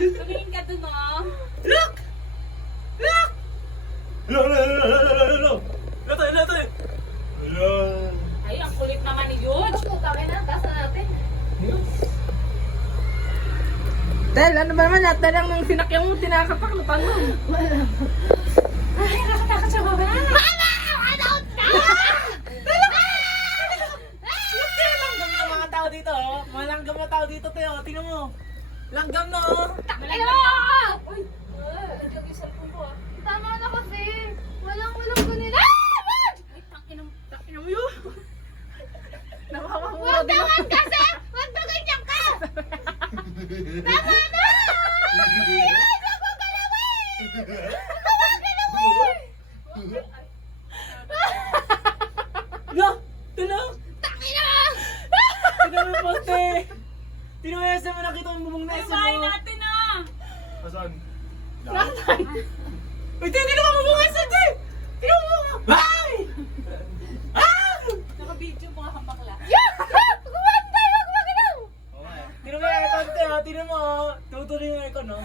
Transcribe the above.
Tumingin ka dun, oh. Look! Look! Hello! Hello! Ay, ang kulit naman ni Yuj. Bakit na? Tasa natin. Tel, ano ba naman natin lang nung sinakyan mo, tinakapak na pano. Ay, nakakatakot siya, baba. Langgam na mga tao dito, oh. Mga langgam na tao dito, Teo. Tingnan mo. Langgam na, oh. Uy! Naglag yung cellphone ko ah. Tama na kasi. Walang ganun. Ay, tangin Tingnan mo yun. Namamahura Huwag din ako. naman kasi! Huwag na ganyan ka! Tama na! Ay, wag mo galawin! Wag galawin! Lo! Tulong! Takina! Tingnan mo yung poste. Tingnan mo yung SM mo, nakita mo yung bubong na Ay, SM bahay mo. natin, ah. Asan? Uy, tingnan mo yung bubong SM, Teo. Tingnan mo. Ay! Naka-video mga kampakla. Gumanda! Wag mo galaw! Tingnan mo yung icon, Teo. Tingnan mo, oh. Tutuloy yung icon, oh.